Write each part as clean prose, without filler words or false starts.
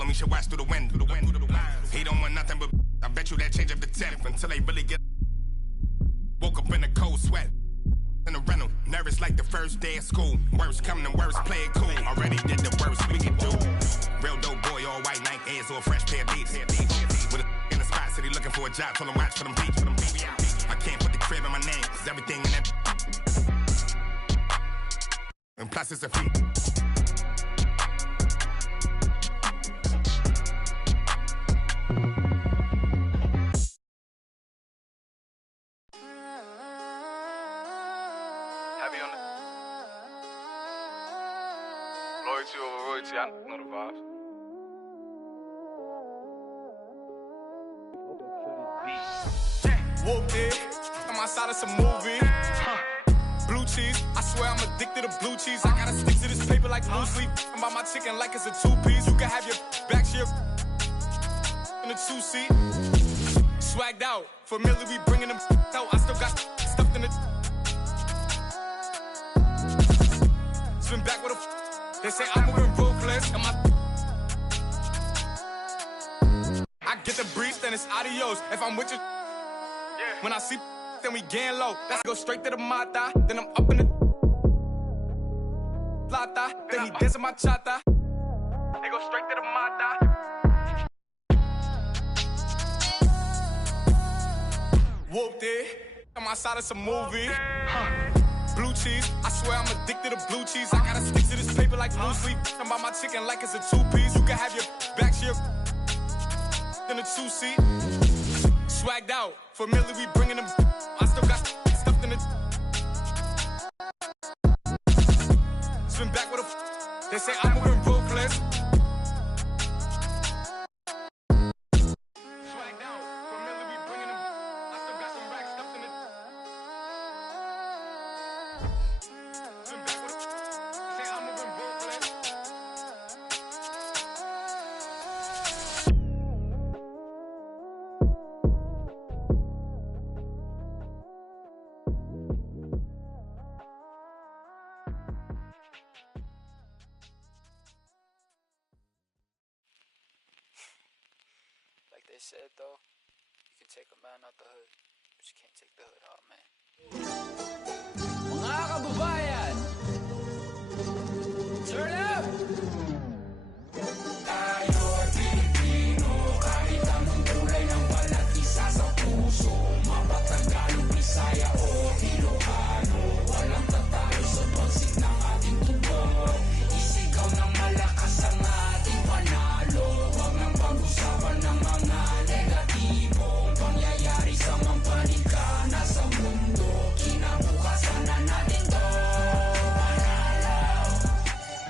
told him he should watch through the window. He don't want nothing but I bet you that change up the temp until they really get. Woke up in a cold sweat in a rental, nervous like the first day of school. Worst come to worst, play it cool. Already did the worst we can do. Real dope boy, all white Nike Airs or a fresh pair of beats. With a in the spot, city looking for a job, told him watch for them beats. I can't put the crib in my name, cause everything in that. And plus it's a feat. Heavy on it. Loyalty over royalty, I know the vibes. Whooped it, I'm outside of some movie. Blue cheese, I swear I'm addicted to blue cheese. I gotta stick to this paper like blue sleep. I'm by my chicken like it's a two-piece. You can have your back here in a two-seat. Swagged out, familiar, we bringing them out. I still got stuffed in the. Swim back with a. They say I'm moving ruthless. And I get the breeze, then it's adios. If I'm with you, when I see, then we gang low. Let's go straight to the mata. Then I'm up in the plata. Then he dancing my chata. They go straight to the mata. Whooped it. I'm outside of some movie. Blue cheese, I swear I'm addicted to blue cheese. I gotta stick to this paper like blue sleep. I'm by my chicken like it's a two-piece. You can have your back here in a two-seat. Swagged out, familiar, we bringing them. I still got stuffed in the. Swim back with a. They say I'm moving ruthless. Swagged out, familiar, we bringing them. I still got some racks stuffed in the. Swim back with a. Say I'm moving ruthless. Like they said though, you can take a man out the hood, but you can't take the hood out of man. Mga kababayan, turn up! Tayo Pilipino, kahit anong kulay ng balat, isa sa puso, mapatagalog, Bisaya o Ilocano, walang tatalo sa pagsik ng ating tubo. Isigaw ng malakas ang ating panalo, wag nang pag-usapan ng mga negatibong pangyayari sa mampanika na sa mundo. Kinabukasan na natin to panalo.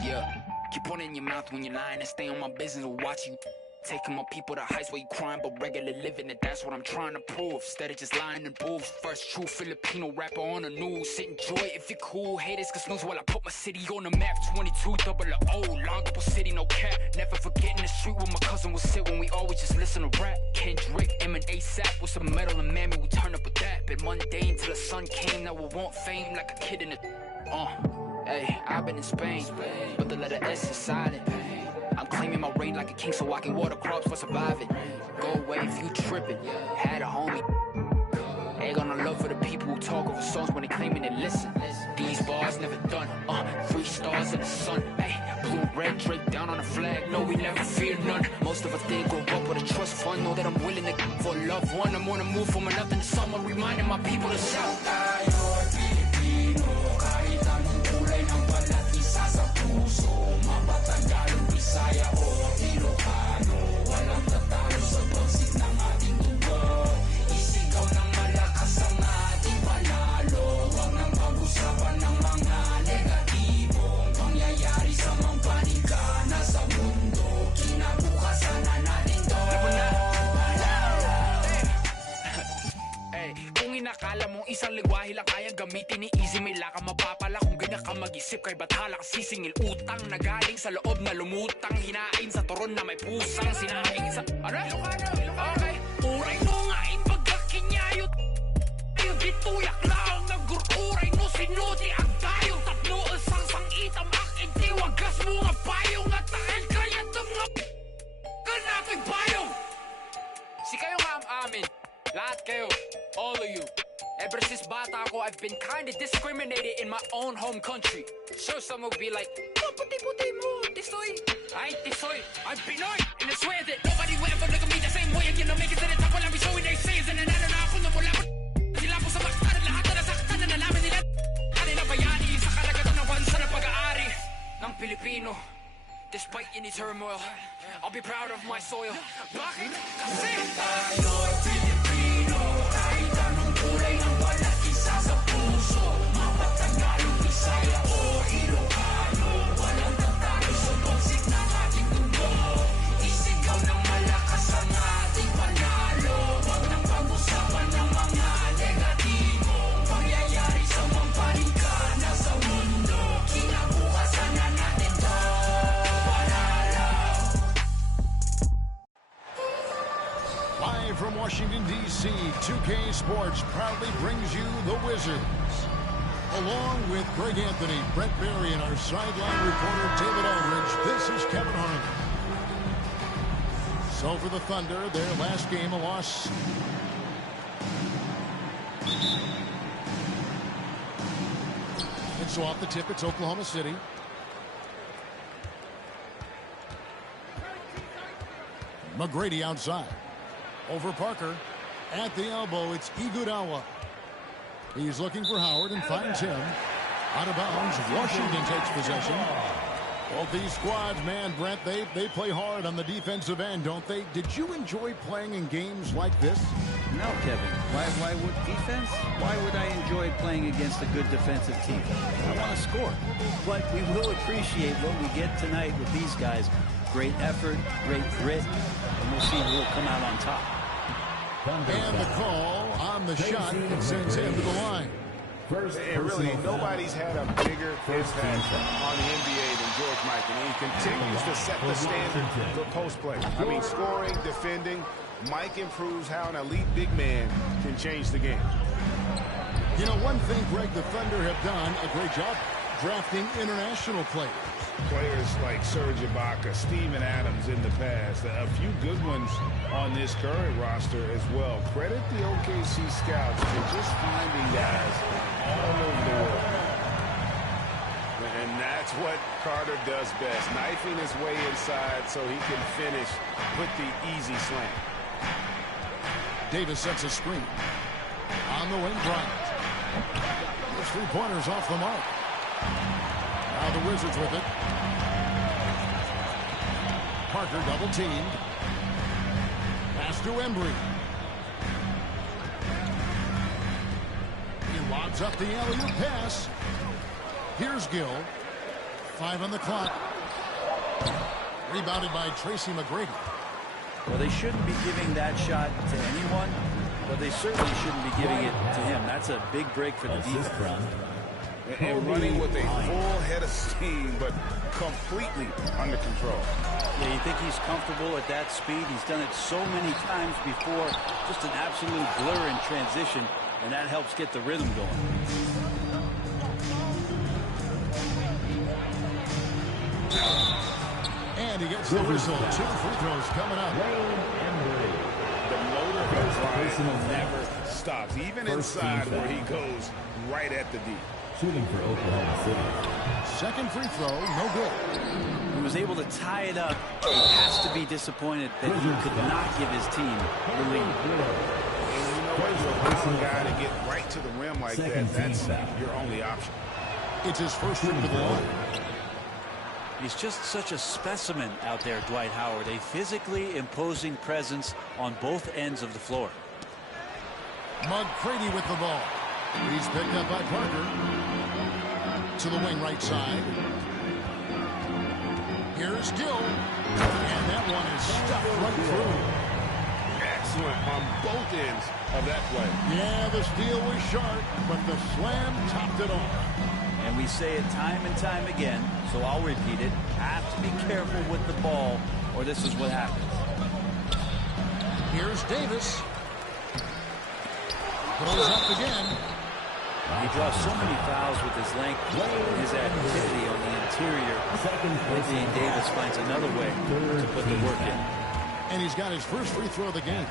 Yeah, keep one in your mouth when you're lying and stay on my business or watch you. Taking my people to heights where you crying, but regular living it, that's what I'm trying to prove. Instead of just lying and booths. First true Filipino rapper on the news. Sit enjoy if you're cool. Haters can snooze while I put my city on the map. 22 double O, Longable City, no cap. Never forgetting the street where my cousin would sit when we always just listen to rap. Kendrick, M and ASAP with some metal and mammy, we turn up with that. Been mundane till the sun came, now we want fame like a kid in the. Hey, I've been in Spain, but the letter S is silent. I'm claiming my reign like a king so I can water crops for surviving. Go away if you tripping. Had a homie. Egg on the love for the people who talk over songs when they claiming they listen. These bars never done. 3 stars in the sun. Hey, blue, red, draped down on the flag. No, we never fear none. Most of us didn't grow up with a trust fund. Know that I'm willing to for a loved one. I'm on the move from nothing to someone, reminding my people to shout. Tayo Pilipino, kahit anong kulay ng balat, isa sa puso, mapatagalog, Bisaya o Ilocano, walang tatalo sa pagsik ng ating tubo. Isigaw ng malakas ang ating panalo, wag nang pag-usapan ng mga negatibong pangyayari sa mampanika na sa mundo. Kinabukasan na natin to panalo. Hey, kung inakala mong isang lingwahe lang kayang gamitin ni Easy, may laka mapapala kung ganyan ka mag-isip. Kay bathala ka sisingil utang na galing sa loob na lumutang, hinain sa turon na may pusang sinaing sa okay, uray no nga pagkakinyayot ayun dituyak lang nagururay no sinuti ang tayo tatlo sang itam akin tiwagas mo nga payong at tahan kaya mga kayo amin. Lahat kayo. All of you. Ever since bata ako, I've been kinda discriminated in my own home country. Sure, some will be like, oh, puti-puti mo, tisoy. I ain't tisoy, I'm Pinoy. And I swear that nobody will ever look at me the same way again. I'll make it to the top while I'll be showing their sayings. And nanalo na ako na mula ko. Sila po sa baktan at lahat na nasaktan na nalaman nila. Kanina bayani sa karagatan ng bansa na pag-aari ng Pilipino. Despite any turmoil, I'll be proud of my soil. Bakit? Kasi tayo'y Pilipino. Kahit anong kulay ng balat, isa sa puso. Mapatagalog, Bisaya o Ilocano. Walang tatalo sa bagsik ng ating mundo. Isigaw ng malakas ang ating panalo. Huwag nang pag-usapan ng mga negatibo. Pangyayari sa mamparingkana sa mundo. Kinabukasan na natin to. Live from Washington, D.C., 2K Sports proudly brings you the Wizards. Along with Greg Anthony, Brett Berry, and our sideline reporter, David Aldridge, this is Kevin Harlan. So for the Thunder, their last game, a loss. And so off the tip, it's Oklahoma City. McGrady outside. Over Parker. At the elbow, it's Iguodala. He's looking for Howard and finds him. Out of bounds, Washington takes possession. Both these squads, man, Brent, they play hard on the defensive end, don't they? Did you enjoy playing in games like this? No, Kevin. Why would defense? Why would I enjoy playing against a good defensive team? I want to score. But we will appreciate what we get tonight with these guys. Great effort, great grit, and we'll see who will come out on top. And the call on the shot sends him to the line. And really, nobody's had a bigger impact on the NBA than George Mikan. And he continues to set the standard for post play. I mean, scoring, defending. Mike improves how an elite big man can change the game. You know, one thing, Greg, the Thunder have done a great job drafting international players. Players like Serge Ibaka, Steven Adams in the past, a few good ones on this current roster as well. Credit the OKC scouts for just finding guys all over the world. And that's what Carter does best, knifing his way inside so he can finish with the easy slam. Davis sets a screen. On the wing, Bryant. Those three-pointers off the mark. Now the Wizards with it. Parker double-teamed. Pass to Embry. He lobs up the alley-oop pass. Here's Gill. 5 on the clock. Rebounded by Tracy McGrady. Well, they shouldn't be giving that shot to anyone, but they certainly shouldn't be giving it to him. That's a big break for the defense. And running with a full head of steam, but completely under control. Yeah, you think he's comfortable at that speed? He's done it so many times before. Just an absolute blur in transition, and that helps get the rhythm going. And he gets the whistle. 2 free throws coming up. The motor of Bryant never stops, even inside where he goes right at the D. Shooting for Oklahoma City. Second free throw, no good. He was able to tie it up. He has to be disappointed that he could not give his team the lead. And you know what? You're a guy to get right to the rim like that. That's your only option. It's his first trip to the line. He's just such a specimen out there, Dwight Howard. A physically imposing presence on both ends of the floor. McGrady with the ball. He's picked up by Parker. To the wing right side. Here's Gill. And that one is stuffed right through. Excellent on both ends of that play. Yeah, the steal was sharp, but the slam topped it off. And we say it time and time again, so I'll repeat it. Have to be careful with the ball, or this is what happens. Here's Davis. Throws up again. He draws so many fouls with his length and his activity on the interior. Anthony Davis finds another way to put the work in. And he's got his first free throw of the game.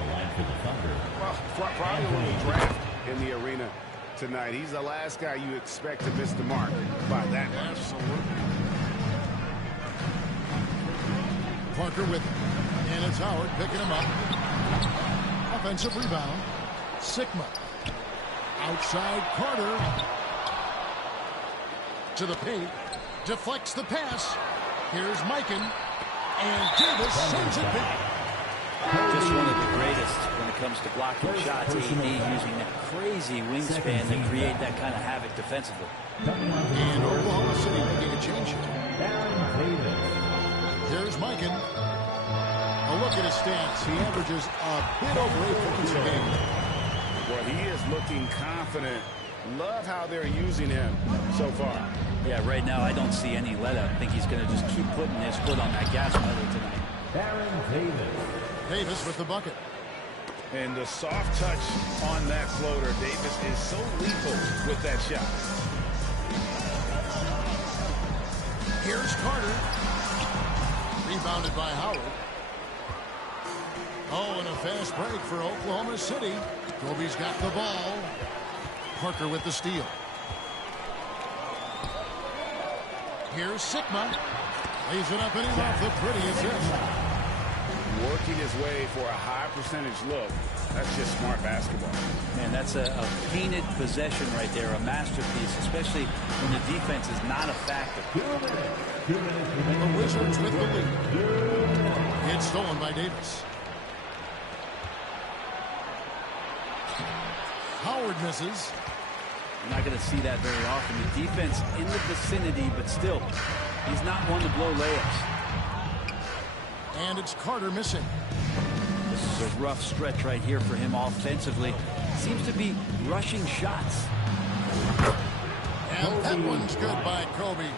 Well, probably a little draft in the arena tonight. He's the last guy you expect to miss the mark by that much. Absolutely. Parker with it. And it's Howard picking him up. Offensive rebound. Sigma. Outside Carter. To the paint. Deflects the pass. Here's Mikan. And Davis sends it back. Just one of the greatest when it comes to blocking shots. AD using that crazy wingspan to create that kind of havoc defensively. And Oklahoma City making a change here. Here's Mikan. A look at his stats. He averages a bit over 8 points a game. Well, he is looking confident. Love how they're using him so far. Yeah, right now I don't see any let up. I think he's going to just keep putting his foot on that gas pedal tonight. Davis with the bucket. And the soft touch on that floater. Davis is so lethal with that shot. Here's Carter. Rebounded by Howard. Oh, and a fast break for Oklahoma City. Kobe's got the ball. Parker with the steal. Here's Sigma. Lays it up and he's off the pretty assist. Working his way for a high percentage look. That's just smart basketball. Man, that's a painted possession right there, a masterpiece, especially when the defense is not a factor. The Wizards with the lead. It's stolen by Davis. Howard misses. You're not going to see that very often. The defense in the vicinity, but still, he's not one to blow layups. And it's Carter missing. This is a rough stretch right here for him offensively. Seems to be rushing shots. And that one's good by Kobe.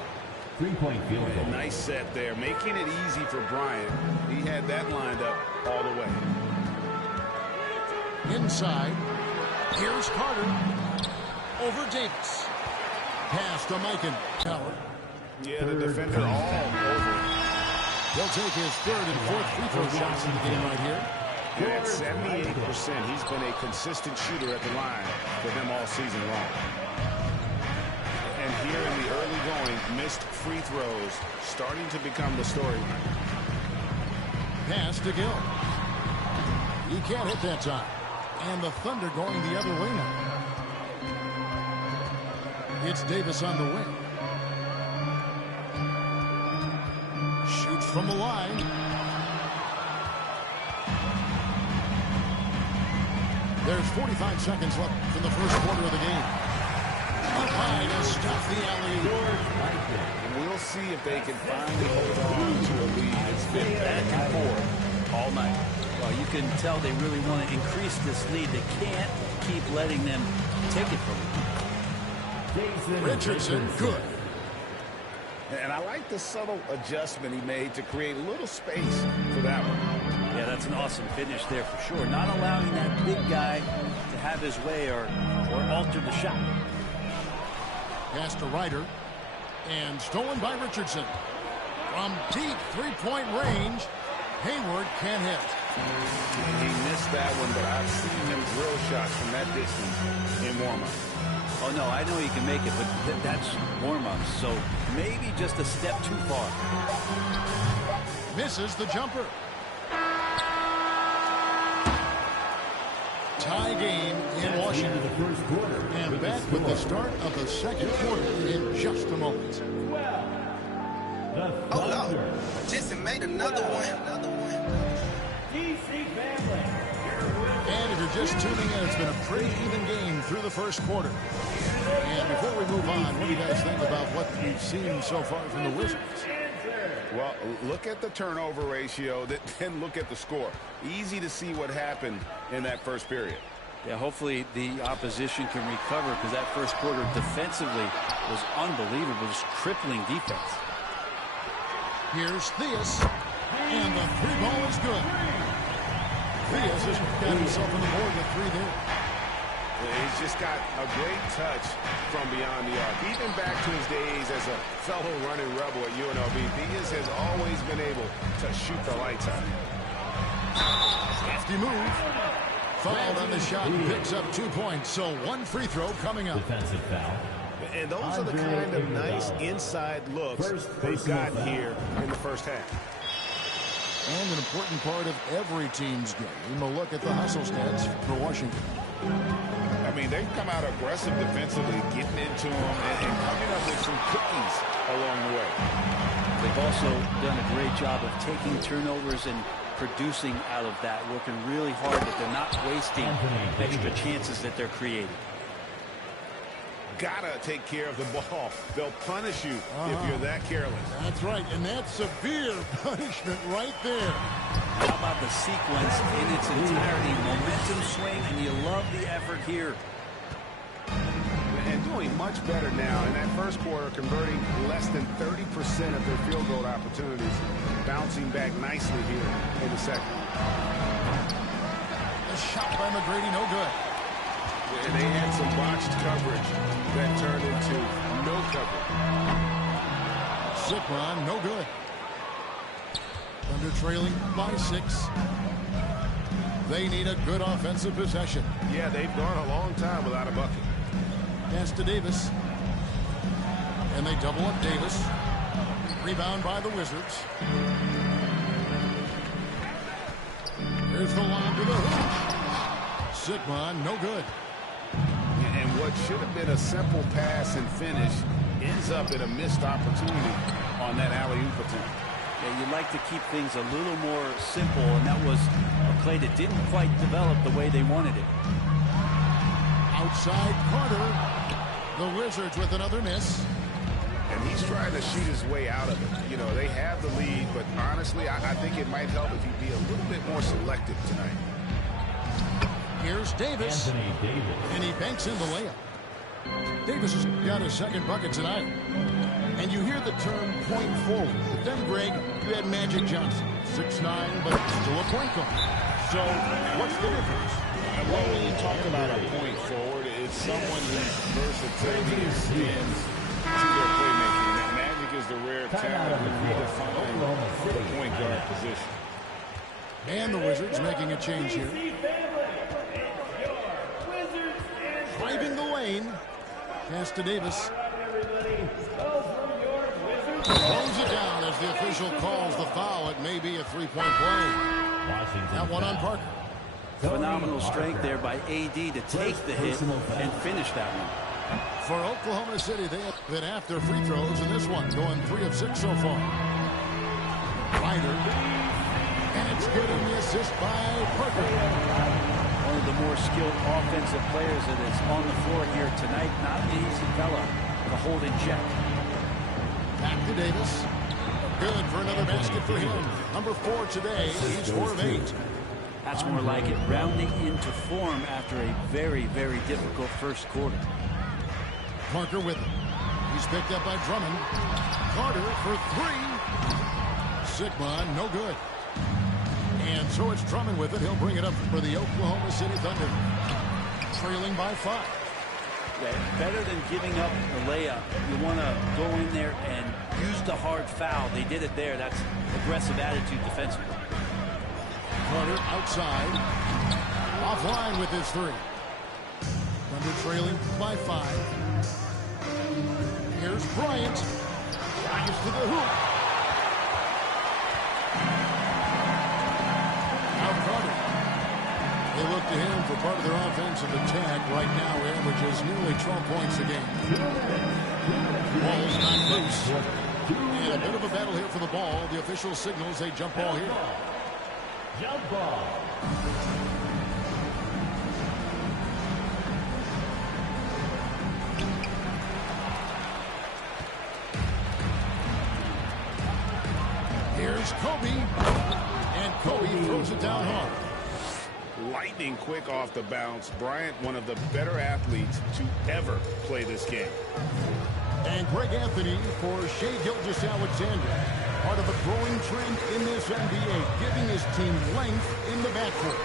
3-point field goal. Nice set there, making it easy for Bryant. He had that lined up all the way. Inside. Here's Carter. Over Davis. Pass to Mikan. Howard. Yeah, the defender all over. He'll take his third and fourth free throw shots in the game right here. And at 78%, he's been a consistent shooter at the line for them all season long. And here in the early going, missed free throws starting to become the storyline. Pass to Gill. He can't hit that time. And the Thunder going the other way now. It's Davis on the wing. Shoots from the line. There's 45 seconds left in the first quarter of the game. Up high to stop the alley-oop. We'll see if they can finally hold on to a lead. It's been back and forth all night. Well, you can tell they really want to increase this lead. They can't keep letting them take it from them. Richardson, good. And I like the subtle adjustment he made to create a little space for that one. Yeah, that's an awesome finish there for sure. Not allowing that big guy to have his way or alter the shot. Pass to Ryder. And stolen by Richardson. From deep three-point range, Hayward can't hit. He missed that one, but I've seen him drill shots from that distance in warm-up. Oh, no, I know he can make it, but that's warm-up, so maybe just a step too far. Misses the jumper. Tie game in Washington. And back with the start of the second quarter in just a moment. Oh, no. Just made another one. And if you're just tuning in, it's been a pretty even game through the first quarter. And before we move on, what do you guys think about what we've seen so far from the Wizards? Well, look at the turnover ratio, then look at the score. Easy to see what happened in that first period. Yeah, hopefully the opposition can recover because that first quarter defensively was unbelievable, just crippling defense. Here's Theus, and the three ball is good. Theus has got himself on the board with three there. He's just got a great touch from beyond the arc. Even back to his days as a fellow running rebel at UNLV, Theus has always been able to shoot the lights out. Risky move. Fouled on the shot and picks up 2 points. So 1 free throw coming up. Defensive foul. And those are the kind of nice inside looks they've got here in the first half. And an important part of every team's game, a look at the hustle stats for Washington. I mean, they've come out aggressive defensively, getting into them and coming up with some cookies along the way. They've also done a great job of taking turnovers and producing out of that, working really hard that they're not wasting extra chances that they're creating. Gotta take care of the ball. They'll punish you if you're that careless. That's right, and that's severe punishment right there. How about the sequence in its entirety? Momentum swing, and you love the effort here. And doing much better now in that first quarter, converting less than 30% of their field goal opportunities, bouncing back nicely here in the second. A shot by McGrady, no good. And they had some botched coverage that turned into no coverage. Sikron, no good. Thunder trailing by 6. They need a good offensive possession. Yeah, they've gone a long time without a bucket. Pass to Davis. And they double up Davis. Rebound by the Wizards. Here's the line to the hoop. Sikron, no good. And what should have been a simple pass and finish ends up in a missed opportunity on that alley-oop attempt. Yeah, you'd like to keep things a little more simple, and that was a play that didn't quite develop the way they wanted it. Outside Carter. The Wizards with another miss. And he's trying to shoot his way out of it. You know, they have the lead, but honestly, I think it might help if he'd be a little bit more selective tonight. Here's Davis. And he banks in the layup. Davis has got his second bucket tonight. And you hear the term point forward. But then, Greg, you had Magic Johnson. 6'9", but still a point guard. So what's the difference? Well, when you talk about a point forward, it's someone whose versatility extends to their playmaking. And Magic is the rare talent who redefines the point guard position. And the Wizards making a change here. Driving the lane. Pass to Davis. Throws it down as the official calls the foul. It may be a three-point play. That one on Parker. Phenomenal strength there by AD to take the hit and finish that one. For Oklahoma City, they have been after free throws in this one, going 3 of 6 so far. Ryder. And it's good in the assist by Parker. One of the more skilled offensive players that is on the floor here tonight. Not an easy fella to hold in check. Back to Davis. Good for another basket for him. Number 4 today. He's 4 of 8. That's more like it, rounding into form after a very, very difficult first quarter. Parker with him. He's picked up by Drummond. Carter for 3. Sikron, no good. And so it's Drummond with it. He'll bring it up for the Oklahoma City Thunder. Trailing by 5. Yeah, better than giving up the layup. You want to go in there and use the hard foul. They did it there. That's aggressive attitude defensively. Carter outside. Offline with his 3. Thunder trailing by 5. Here's Bryant. Drives to the hoop. Now Carter. They look to him for part of their offensive attack. Right now, he averages nearly 12 points a game. Ball's not loose. And a bit of a battle here for the ball. The official signals a jump ball here. Jump ball. Here's Kobe. And Kobe throws it down hard. Lightning quick off the bounce. Bryant, one of the better athletes to ever play this game. And Greg Anthony for Shai Gilgeous-Alexander. Part of a growing trend in this NBA, giving his team length in the backcourt.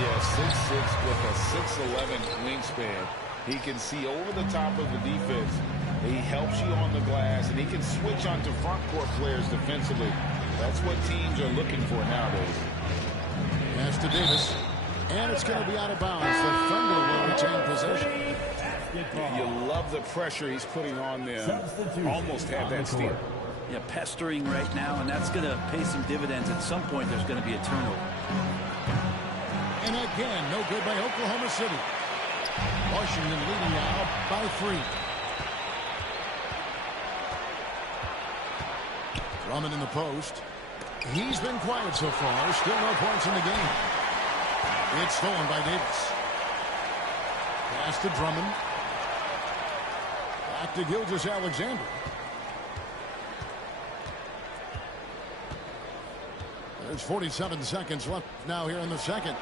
Yeah, 6'6" with a 6'11" wingspan. He can see over the top of the defense. He helps you on the glass, and he can switch onto front court players defensively. That's what teams are looking for nowadays. Pass to Davis. And it's going to be out of bounds. The Thunder will retain possession. You love the pressure he's putting on them. Almost had that steal. Yeah, pestering right now, and that's going to pay some dividends. At some point, there's going to be a turnover. And again, no good by Oklahoma City. Washington leading now by 3. Drummond in the post. He's been quiet so far. Still no points in the game. It's stolen by Davis. Pass to Drummond. Back to Gilgeous-Alexander. There's 47 seconds left now here in the second.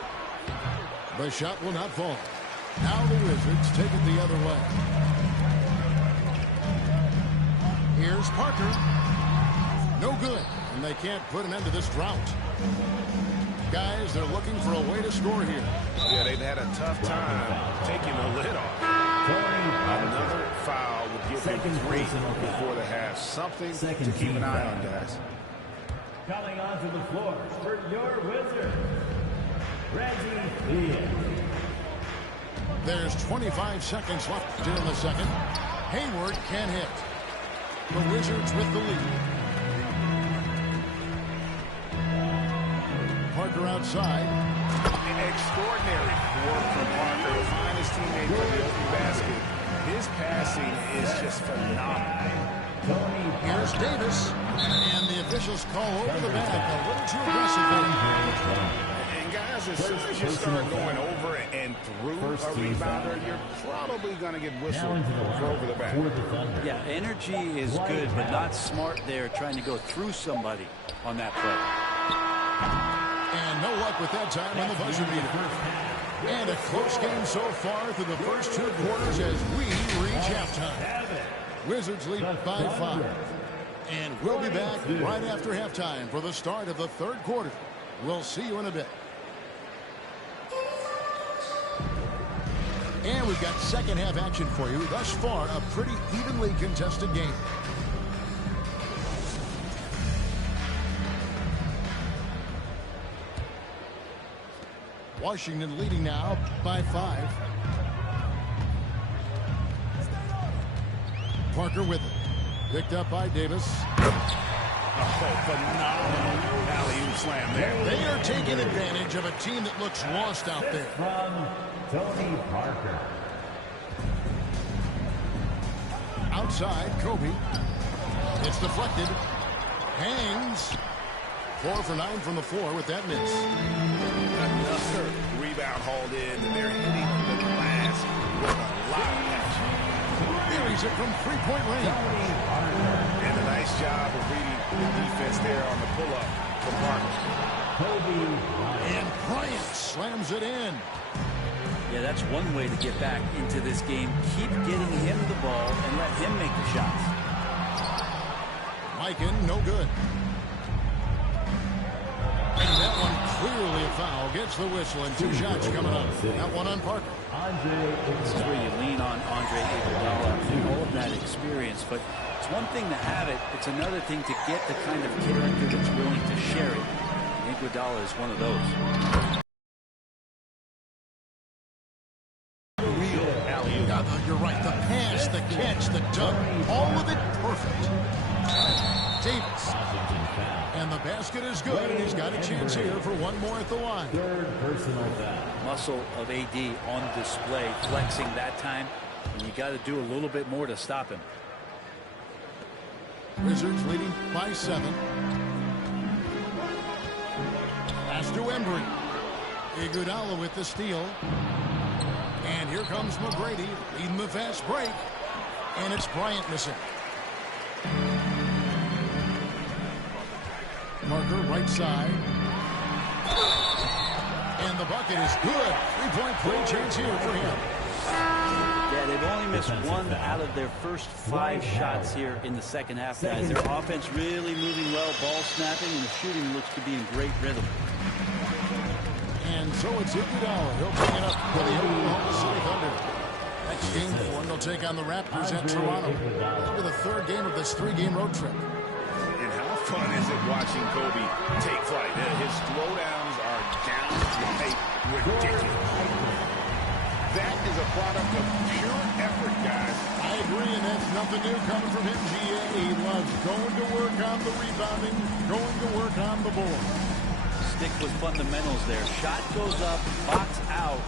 The shot will not fall. Now the Wizards take it the other way. Here's Parker. No good. And they can't put an end to this drought. Guys, they're looking for a way to score here. Yeah, they've had a tough time taking the lid off. Another foul would give them 3 before the half. Something to keep an eye on, guys. Coming onto the floor for your Wizards, Reggie. There's 25 seconds left here in the second. Hayward can't hit. The Wizards with the lead. Parker outside. Extraordinary work from Parker to find his teammate for the open basket. His passing is just phenomenal. Here's Davis. And the officials call over the bag a little too aggressive. And guys, as soon as you start going over and through a rebounder, you're probably going to get whistled for over the back. Yeah, energy is good, but not smart there trying to go through somebody on that play. And no luck with that time on the buzzer beater. And a close game so far through the first 2 quarters as we reach halftime. Wizards lead by 5. And we'll be back right after halftime for the start of the 3rd quarter. We'll see you in a bit. And we've got second half action for you. Thus far, a pretty evenly contested game. Washington leading now by 5. Parker with it. Picked up by Davis. Oh, phenomenal alley-oop slam there. They are taking advantage of a team that looks lost out there. From Tony Parker. Outside, Kobe. It's deflected. Hangs. 4 for 9 from the floor with that miss. Another rebound hauled in, and they're hitting the glass with a lot of passion. Buries it from 3-point range. And a nice job of reading the defense there on the pull-up from Parker. And Bryant slams it in. Yeah, that's one way to get back into this game. Keep getting him the ball and let him make the shots. Mikan, no good. And that one clearly a foul. Gets the whistle and 2 shots coming up. That one on Parker. This is where you lean on Andre Iguodala and all of that experience. But it's one thing to have it. It's another thing to get the kind of character that's willing to share it. Iguodala is one of those. You're right. The pass, the catch, the dunk, all of it perfect. Davis. And the basket is good, and he's got a chance here for one more at the line. Muscle of AD on display, flexing that time, and you got to do a little bit more to stop him. Wizards leading by 7. Pass to Embry. Iguodala with the steal. And here comes McGrady leading the fast break. And it's Bryant missing. Parker right side. And the bucket is good. 3-point play chance here for him. Yeah, they've only missed 1 out of their first 5 shots here in the second half, guys. Their offense really moving well, ball snapping, and the shooting looks to be in great rhythm. And so it's Iguodala. He'll bring it up for the Oklahoma City Thunder. Next game for them, they'll take on the Raptors at Toronto. That'll be the 3rd game of this 3-game road trip. And how fun is it watching Kobe take flight? His throwdowns are down to ridiculous. That is a product of pure effort, guys. I agree, and that's nothing new coming from him, GA. He loves going to work on the rebounding, going to work on the board. Stick with fundamentals there. Shot goes up, box out,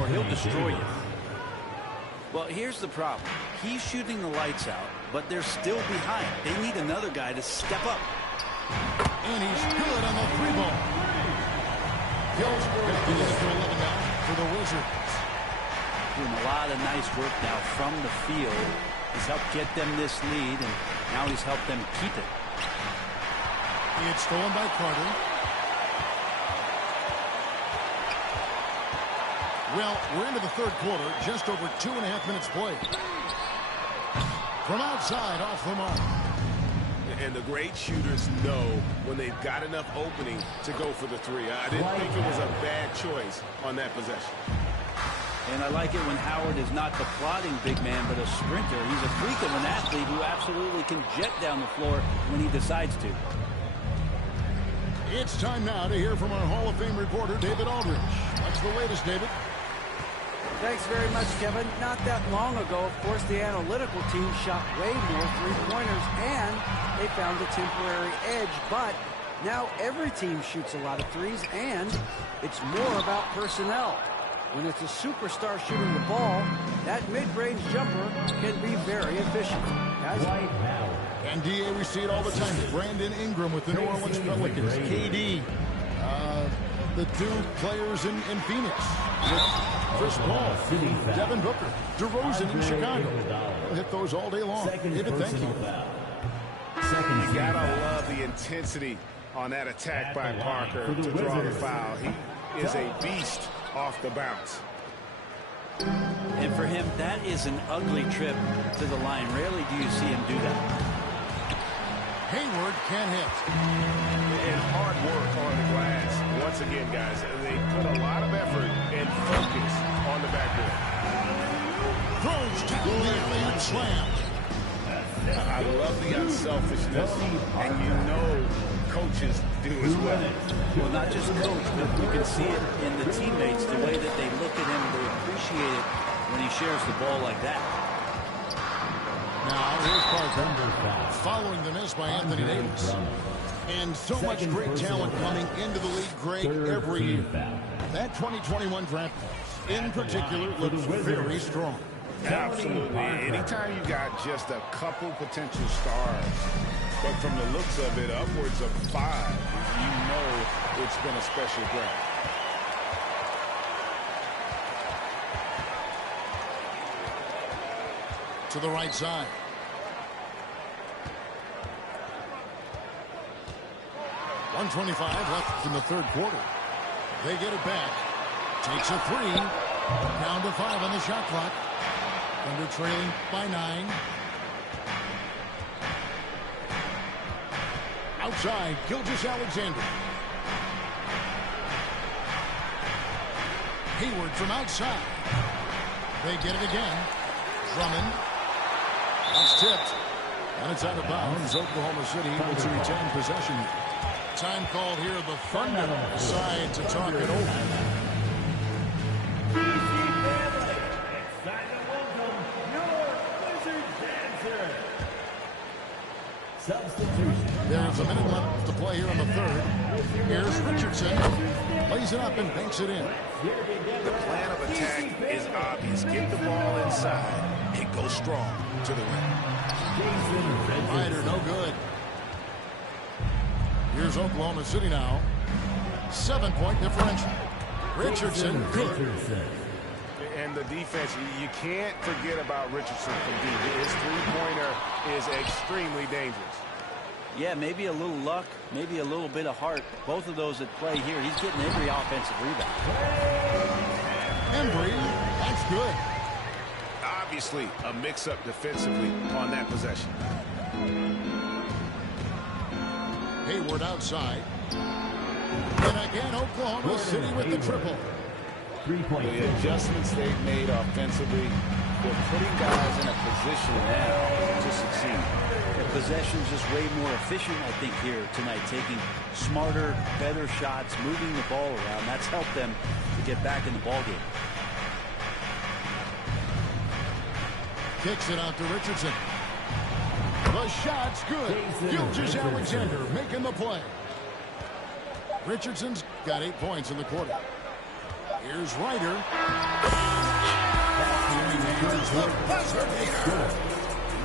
or he'll destroy you. Well, here's the problem. He's shooting the lights out, but they're still behind. They need another guy to step up. And he's good on the three ball. Hill's going to get it to 11 now for the Wizards. Doing a lot of nice work now from the field. He's helped get them this lead, and now he's helped them keep it. It's stolen by Carter. Well, we're into the third quarter, just over 2.5 minutes played. From outside, off the mark. And the great shooters know when they've got enough opening to go for the three. I didn't think it was a bad choice on that possession. And I like it when Howard is not the plodding big man, but a sprinter. He's a freak of an athlete who absolutely can jet down the floor when he decides to. It's time now to hear from our Hall of Fame reporter, David Aldridge. What's the latest, David? Thanks very much, Kevin. Not that long ago, of course, the analytical team shot way more three-pointers, and they found a temporary edge. But now every team shoots a lot of threes, and it's more about personnel. When it's a superstar shooting the ball, that mid-range jumper can be very efficient. Guys? And DA, we see it all the time. Brandon Ingram with the New Orleans Pelicans. KD, the two players in Phoenix. Chris Paul, Devin Booker, DeRozan in Chicago. We'll hit those all day long. David, thank you. You gotta love the intensity on that attack by Parker to draw the foul. He is a beast off the bounce. And for him, that is an ugly trip to the line. Rarely do you see him do that. Hayward can't hit. And hard work on the glass. Once again, guys, they put a lot of effort and focus on the backboard. Throws to the alley-oop slam. I love the unselfishness, and you know coaches do as well. Well, not just coach, but you can see it in the teammates, the way that they look at him, they appreciate it when he shares the ball like that. Now, here's Parker, following the miss by Anthony Davis. And so much great talent coming into the league, Greg, every year. That 2021 draft class, in particular, looks very strong. Absolutely. Anytime you got just a couple potential stars, but from the looks of it, upwards of 5, you know it's been a special draft. To the right side. .125 left in the third quarter. They get it back. Takes a three. Down to 5 on the shot clock. Thunder trailing by 9. Outside, Gilgeous-Alexander. Hayward from outside. They get it again. Drummond. That's tipped. And it's out of bounds. Oklahoma City able to retain possession. Time called here. The Thunder decide to talk it over. There's a minute left to play here in the third. Here's Richardson. Lays it up and banks it in. The plan of attack is obvious. Get the ball inside and go strong to the rim. Ryder, no good. Here's Oklahoma City now. 7-point differential. Richardson, good. And the defense, you can't forget about Richardson from deep. His three-pointer is extremely dangerous. Yeah, maybe a little luck, maybe a little bit of heart. Both of those at play here. He's getting every offensive rebound. Embry, that's good. Obviously, a mix-up defensively on that possession. Hayward outside. And again, Oklahoma City with the triple. The adjustments they've made offensively They're putting guys in a position now to succeed. Their possession's just way more efficient, I think, here tonight. Taking smarter, better shots, moving the ball around. That's helped them to get back in the ballgame. Kicks it out to Richardson. The shot's good. Gilgeous-Alexander making the play. Richardson's got 8 points in the quarter. Here's Ryder. Here's the buzzer beater.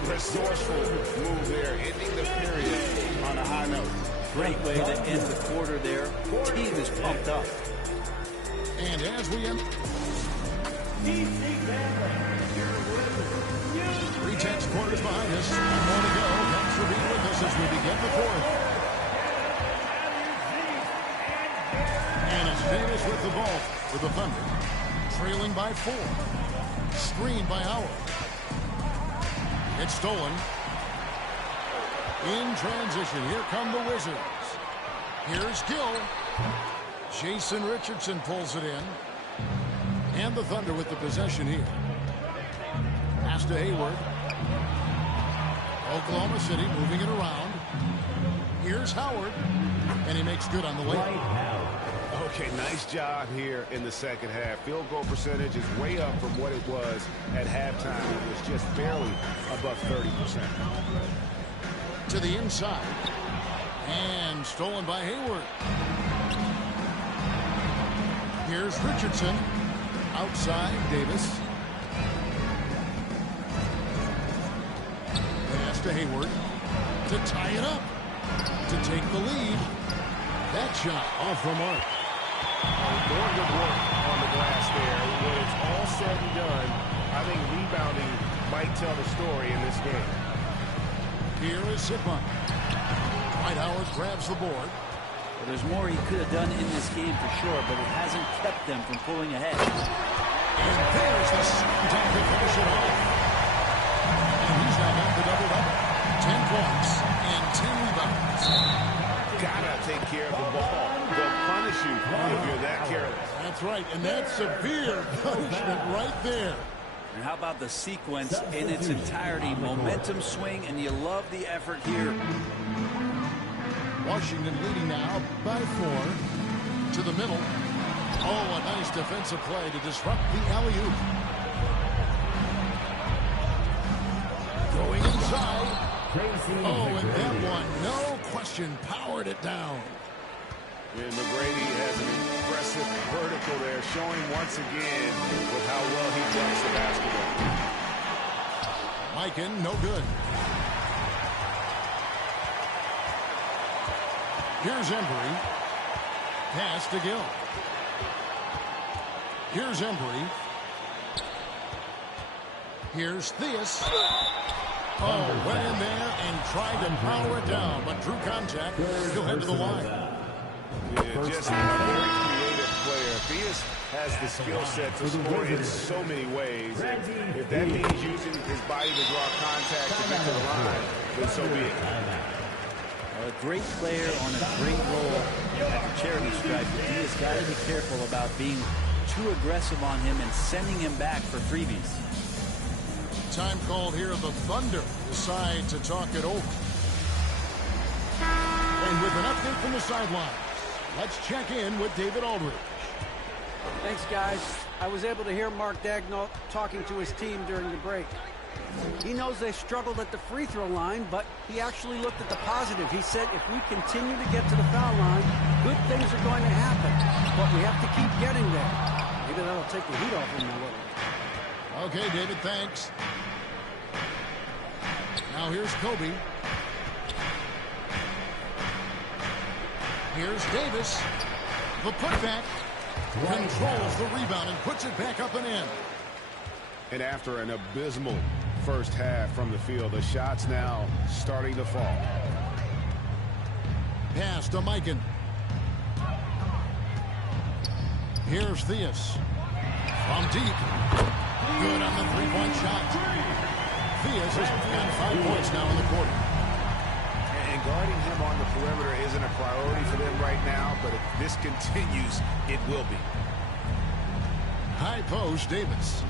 Resourceful move there, ending the period on a high note. Great way to end the quarter there. Team is pumped up. And as we end, 3/10 quarters behind us. One more to go. Thanks for being with us as we begin the fourth. And it's Davis with the ball for the Thunder. Trailing by 4. Screen by Howard. It's stolen. In transition, here come the Wizards. Here's Gill. Jason Richardson pulls it in. And the Thunder with the possession here. Pass to Hayward. Oklahoma City moving it around. Here's Howard. And he makes good on the way. Okay, nice job here in the second half. Field goal percentage is way up from what it was at halftime. It was just barely above 30%. To the inside. And stolen by Hayward. Here's Richardson. Outside, Davis. Pass to Hayward. To tie it up. To take the lead. That shot off the mark. Doing good work on the glass there. When it's all said and done, I think rebounding might tell the story in this game. Here is Zipman. Dwight Howard grabs the board. Well, there's more he could have done in this game for sure, but it hasn't kept them from pulling ahead. And there's the time to finish it off. And he's now got the double-double. 10 points and 10 rebounds. Gotta take care of the ball. They'll punish you if you're that careless. That's right, and that's severe punishment right there. And how about the sequence in its entirety? Momentum swing, and you love the effort here. Washington leading now by 4. To the middle. Oh, a nice defensive play to disrupt the alley-oop. Going inside. Oh, and that one, no question, powered it down. And McGrady has an impressive vertical there, showing once again with how well he dunks the basketball. Mikan, no good. Here's Embry. Pass to Gill. Here's Embry. Here's Theus. Oh, went in there and tried to power it down, but drew contact. He'll head to the line. Yeah, just a very creative player. Theus has the skill set to score in so many ways. And if that means using his body to draw contact to get to the line, then so be it. A great player on a great role at the charity stripe. But he has got to be careful about being too aggressive on him and sending him back for freebies. Time called here. The Thunder decide to talk it over. And with an update from the sidelines, let's check in with David Aldridge. Thanks, guys. I was able to hear Mark Daigneault talking to his team during the break. He knows they struggled at the free throw line, but he actually looked at the positive. He said if we continue to get to the foul line, good things are going to happen. But we have to keep getting there. Maybe that'll take the heat off him a little. Okay, David, thanks. Now here's Kobe. Here's Davis. The putback controls the rebound and puts it back up and in. And after an abysmal first half from the field, the shots now starting to fall. Pass to Mikan. Here's Theus. From deep. Good on the three-point shot. Theus has got 5 points now in the quarter. And guarding him on the perimeter isn't a priority for them right now, but if this continues, it will be. High post, Davis.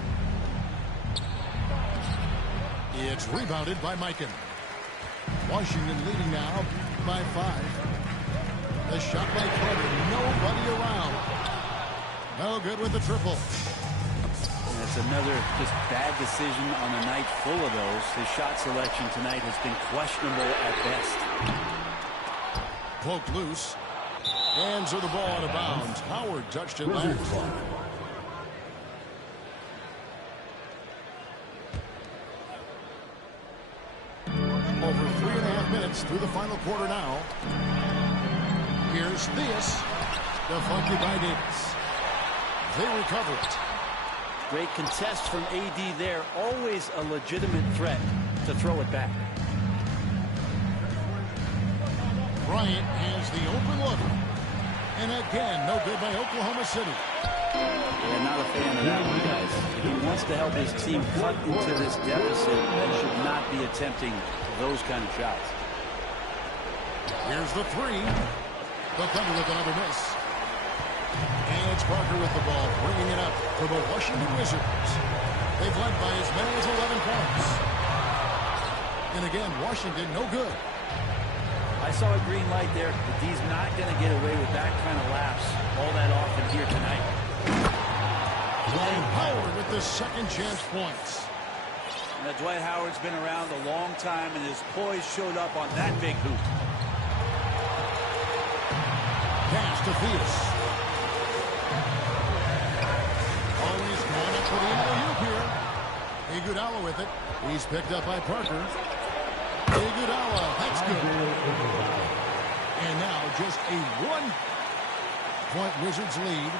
It's rebounded by Mikan. Washington leading now by 5. The shot by Carter. Nobody around. No good with the triple. That's another just bad decision on a night full of those. His shot selection tonight has been questionable at best. Poked loose. Hands of the ball out of bounds. Howard touched it last. Over 3.5 minutes through the final quarter now. Here's this. Deflected by Davis. They recover it. Great contest from AD there. Always a legitimate threat to throw it back. Bryant has the open look. And again, no good by Oklahoma City. Yeah, not a fan of that one, guys. If he wants to help his team cut into this deficit, he should not be attempting those kind of shots. Here's the 3. The Thunder with another miss. And it's Parker with the ball, bringing it up for the Washington Wizards. They've led by as many as 11 points. And again, Washington no good. I saw a green light there, but he's not going to get away with that kind of lapse all that often here tonight. Dwight Howard with the second chance points. Now, Dwight Howard's been around a long time, and his poise showed up on that big hoop. Pass to Theus. Always going up for the alley-oop here. Iguodala with it. He's picked up by Parker. Iguodala, that's good. And now just a 1-point Wizards lead.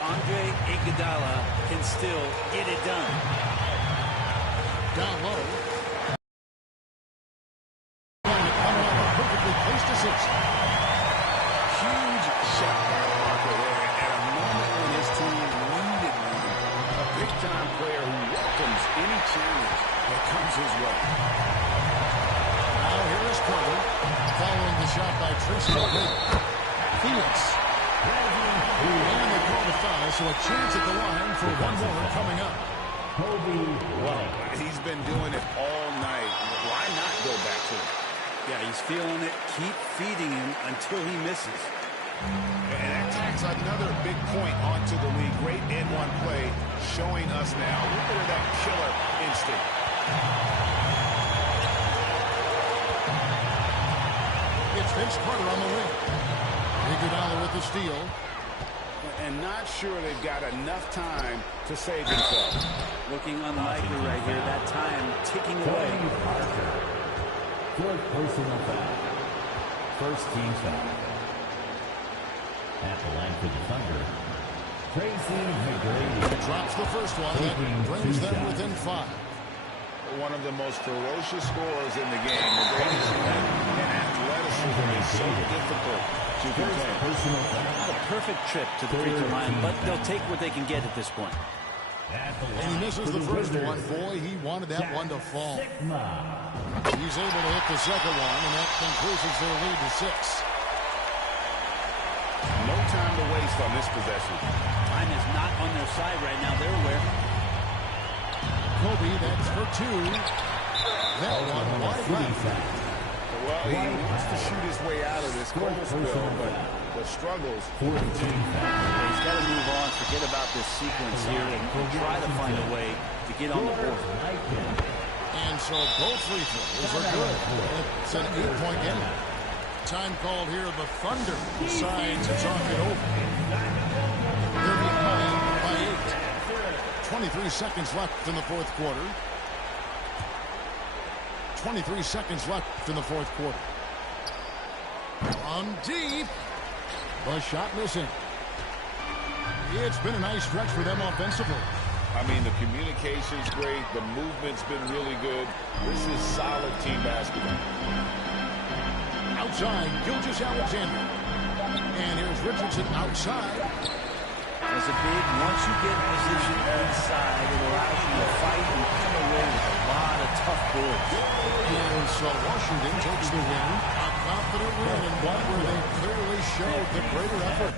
Andre Iguodala can still get it done. Down low. Coming out a perfectly placed assist. Huge shot by Parker there at a moment when his team needed one. A big-time player who welcomes any challenge that comes his way. Now here is Carter, following the shot by Tristan. Phoenix. And they call the foul, so a chance at the line for one more coming up. He's been doing it all night. Why not go back to it? Yeah, he's feeling it. Keep feeding him until he misses. And that tacks another big point onto the league. Great N1 play showing us now. Look at that killer instinct. It's Vince Carter on the wing. Iguodala with the steal. And not sure they've got enough time to save themselves. Looking unlikely right here. That time ticking away. Fourth personal foul. First team foul. At the line for the Thunder, Tracy McGrady. Drops the first one. That brings them within 5. One of the most ferocious scorers in the game. McGrady's strength and athleticism is so difficult to contain. Not a perfect trip to the free throw line, but they'll take what they can get at this point. And he misses the first one. Boy, he wanted that one to fall. He's able to hit the second one, and that increases their lead to 6. No time to waste on this possession. Time is not on their side right now. They're aware. Kobe, that's for 2. That one wide left. Well, he wants to shoot his way out of this cold spill, but the struggles continue. He's got to move on, forget about this sequence here, and try to find a way to get on the board. And so both free throws are good. It's an 8-point game. Time called here. The Thunder decide to talk it over. They're behind by 8. 23 seconds left in the fourth quarter. 23 seconds left in the fourth quarter. On deep. The shot missing. It's been a nice stretch for them offensively. I mean, the communication's great. The movement's been really good. This is solid team basketball. Outside, Gilgeous-Alexander. And here's Richardson outside. As a big, once you get position inside, it allows you to fight and come away with a lot of tough boards. And so Washington takes the win. A confident win and one where they clearly showed the greater effort.